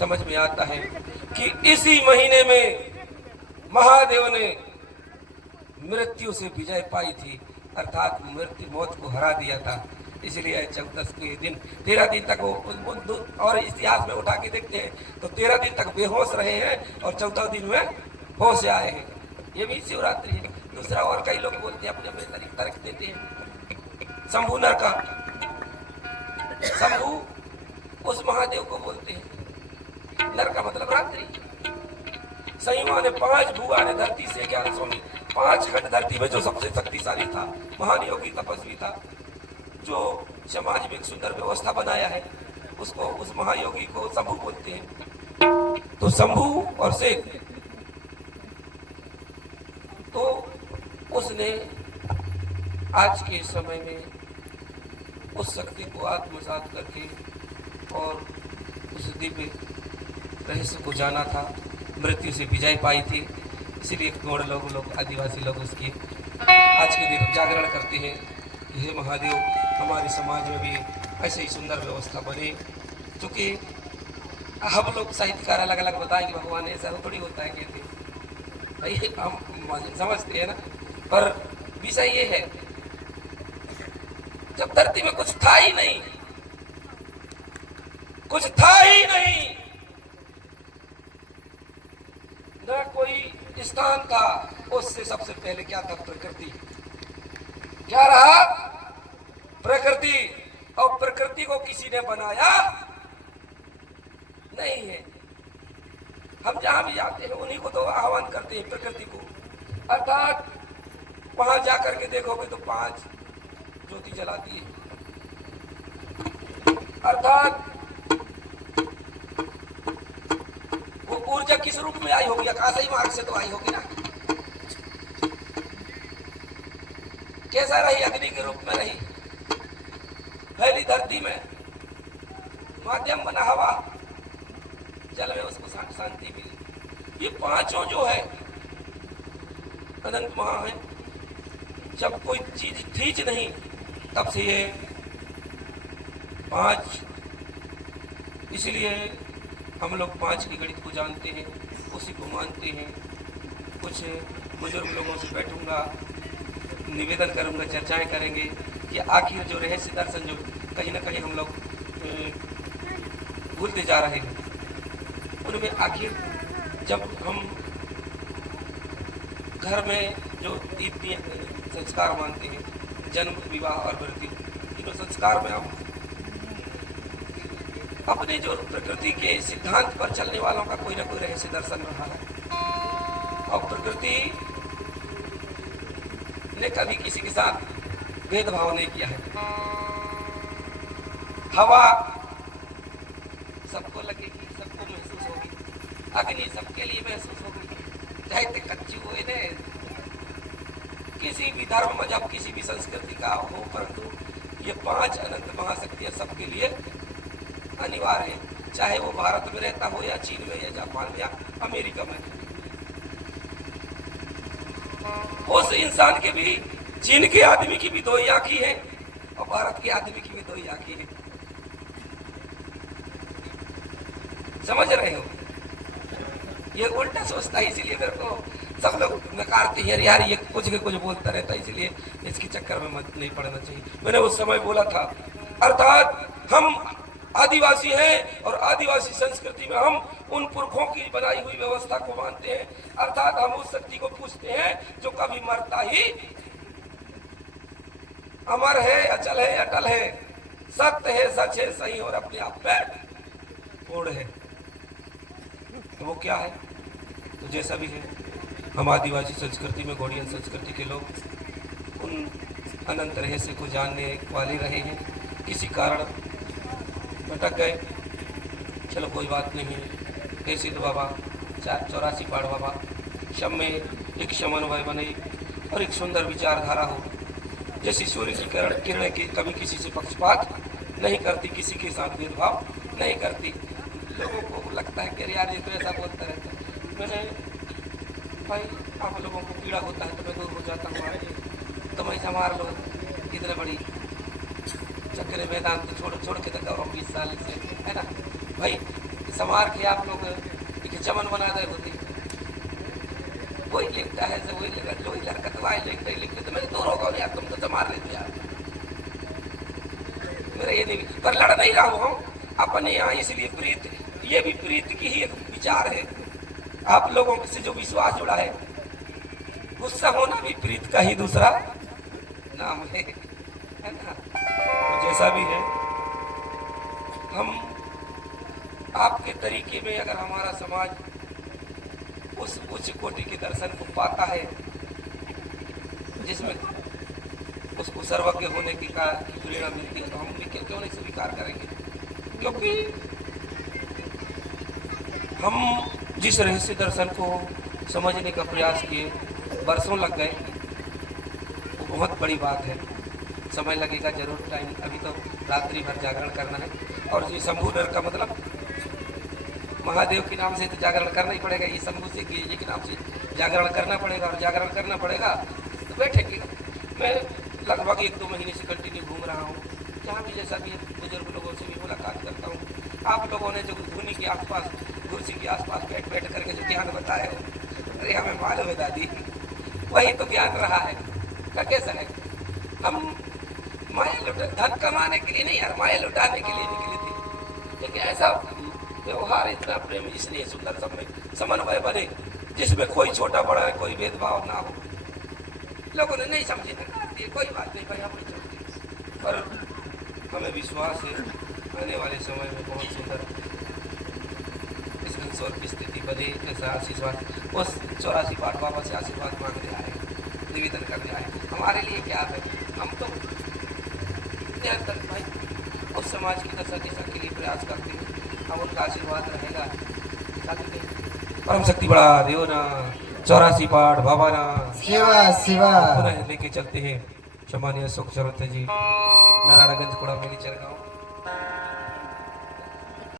समझ में आता है कि इसी महीने में महादेव ने मृत्यु से विजय पाई थी, अर्थात मृत्यु मौत को हरा दिया था। इसलिए 14 के दिन 13 दिन तक वो और इतिहास में उठा के देखते हैं तो 13 दिन तक बेहोश रहे हैं और 14 दिन में होश आए हैं। ये भी शिवरात्रि है। दूसरा और कई लोग बोलते हैं, अपने अपने तर्क देते हैं। शंभू नर का शंभू उस महादेव को बोलते हैं। नर का मतलब रात्रि। संयुमा ने 5 भुआ ने धरती से 11 स्वामी 5 खंड धरती में जो सबसे शक्तिशाली था, महान योगी तपस्वी था, जो समाज में एक सुंदर व्यवस्था बनाया है, उसको उस महायोगी को शंभू बोलते हैं। तो शंभू और शेख, तो उसने आज के समय में उस शक्ति को आत्मसात करके और उस दिव्य रहस्य को जाना था, मृत्यु से विजय पाई थी। इसीलिए गौड़ लोग आदिवासी लोग उसकी आज के दिन जागरण करते हैं कि हे महादेव, हमारे समाज में भी ऐसे ही सुंदर व्यवस्था बने। क्योंकि हम लोग साहित्यकार अलग अलग बताएंगे भगवान ऐसा थोड़ी होता है, कहते भाई हम समझते हैं ना, पर विषय ये है जब धरती में कुछ था ही नहीं, कुछ था ही नहीं, न कोई स्थान था, उससे सबसे पहले क्या था? प्रकृति। क्या रहा? प्रकृति। और प्रकृति को किसी ने बनाया नहीं है। हम जहां भी जाते हैं उन्हीं को तो आह्वान करते हैं, प्रकृति को। अर्थात वहां जाकर के देखोगे तो 5 ज्योति जलाती है। अर्थात वो ऊर्जा किस रूप में आई होगी? आकाशीय मार्ग से तो आई होगी ना। कैसा रही? अग्नि के रूप में रही, फैली धरती में, माध्यम बना हवा, जल में उसको शांति मिली। ये 5 जो है अनंत महा है। जब कोई चीज थी नहीं तब से ये 5, इसलिए हम लोग 5 की गणित को जानते हैं, उसी को मानते हैं। कुछ बुजुर्ग लोगों से बैठूंगा, निवेदन करूंगा, चर्चाएं करेंगे कि आखिर जो रहस्य दर्शन जो कहीं ना कहीं हम लोग भूलते जा रहे हैं, उनमें आखिर जब हम घर में जो 3 संस्कार मानते हैं, जन्म, विवाह और मृत्यु, तीनों संस्कार में हम अपने जो प्रकृति के सिद्धांत पर चलने वालों का कोई ना कोई रहस्य दर्शन रहा है। और प्रकृति ने कभी किसी के साथ भेदभाव नहीं किया है। हवा सबको लगेगी, सबको महसूस होगी, अग्नि सबके लिए महसूस होगी, चाहे ते कच्ची हुए ने। किसी भी धर्म, मजहब, किसी भी संस्कृति का हो, परंतु ये 5 अनंत महाशक्तियां सबके लिए अनिवार्य है, चाहे वो भारत में रहता हो या चीन में या जापान में या अमेरिका में। उस इंसान के भी, चीन के आदमी की भी 2 ही आंखें हैं और भारत के आदमी की भी 2 ही आंखें हैं। समझ रहे हो? ये उल्टा सोचता है, इसीलिए मेरे को सब लोग नकारते हैं, यार ये कुछ के कुछ बोलता रहता है, इसलिए इसके चक्कर में मत नहीं पड़ना चाहिए। मैंने उस समय बोला था, अर्थात हम आदिवासी हैं और आदिवासी संस्कृति में हम उन पुरखों की बनाई हुई व्यवस्था को मानते हैं। अर्थात हम उस शक्ति को पूछते हैं जो कभी मरता ही, अमर है, अचल है, अटल है, सत्य है, सच है, सही और अपने आप में पूर्ण है। तो वो क्या है? तो जैसा भी है, हम आदिवासी संस्कृति में, गौड़ियन संस्कृति के लोग उन अनंत रहस्य को जानने वाले रहे हैं। किसी कारण भटक गए, चलो कोई बात नहीं है। हे सिद्ध बाबा, 84 पाड़ बाबा, सब में एक समन्वय बने और एक सुंदर विचारधारा हो। जैसे सूर्य की किरणें की कभी किसी से पक्षपात नहीं करती, किसी के साथ भेदभाव नहीं करती। लोगों को लगता है कि यार ये तो ऐसा बोलता रहता है। मैंने भाई, आप लोगों को पीड़ा होता है तो मैं दूर हो जाता हूँ, तुम ऐसा मार लो, इतने बड़ी चक्कर वेदांत तो छोड़ के तक 20 साल से, है ना भाई। संवार के आप लोग एक चमन बना दे होती वही लिखता है तो वही लिखा वही लड़कतवाए लिखते लिखते तो मैं दूर होगा यार, तुम तो संवार रहे थे यार। मेरा ये नहीं, पर लड़ नहीं रहा हूँ अपने यहाँ, इसलिए प्रीत, ये भी प्रीत की ही एक विचार है। आप लोगों से जो विश्वास जुड़ा है, गुस्सा होना भी प्रीत का ही दूसरा नाम है ना। तो जैसा भी है, हम आपके तरीके में अगर हमारा समाज उस उच्च कोटि के दर्शन को पाता है जिसमें उसको सर्वज्ञ होने की प्रेरणा मिलती है, तो हम भी क्यों नहीं स्वीकार करेंगे। क्योंकि हम जिस रहस्य दर्शन को समझने का प्रयास किए बरसों लग गए, वो बहुत बड़ी बात है। समय लगेगा जरूर, टाइम, अभी तो रात्रि भर जागरण करना है। और ये शंभू डर का मतलब महादेव के नाम से तो जागरण करना ही पड़ेगा, ये शंभू से जी के नाम से जागरण करना पड़ेगा। और जागरण करना पड़ेगा तो बैठेंगे। मैं लगभग 1-2 महीने से कंटिन्यू घूम रहा हूँ, जहाँ भी जैसा भी बुजुर्ग लोगों से भी मुलाकात करता हूँ। आप लोगों ने जो धुनी के आसपास, कुर्सी के आसपास बैठ करके जो ज्ञान बताया हो, अरे हमें मालूम है दादी, वही तो ज्ञान रहा है। क्या कैसा है, हम माया लुटा, धन कमाने के लिए नहीं यार, माया लुटाने के लिए निकले थे। लेकिन ऐसा व्यवहार, इतना प्रेम, इसलिए सुंदर समन्वय बने जिसमें कोई छोटा बड़ा है, कोई भेदभाव ना हो। लोगों ने नहीं समझी, नकार दिए, कोई बात नहीं भाई, हम नहीं समझे। पर हमें विश्वास है आने वाले समय में बहुत सुंदर इस घनश्याम की स्थिति बने। जैसा आशीर्वाद उस 84 पाठ बाबा से आशीर्वाद मांगने आए, निवेदन करने आए। हमारे लिए क्या है, हम तो निरंतर भाई उस समाज की दशा दिशा के लिए प्रयास करते हैं। हम उनका आशीर्वाद रहेगा। परम शक्ति बड़ा देव ना, 84 पाठ बाबा ना, शिवा शिवा। पुनः लेके चलते हैं सम्मानीय सुख चरत जी, नारायणगंज कुड़ा मेली चरगांव।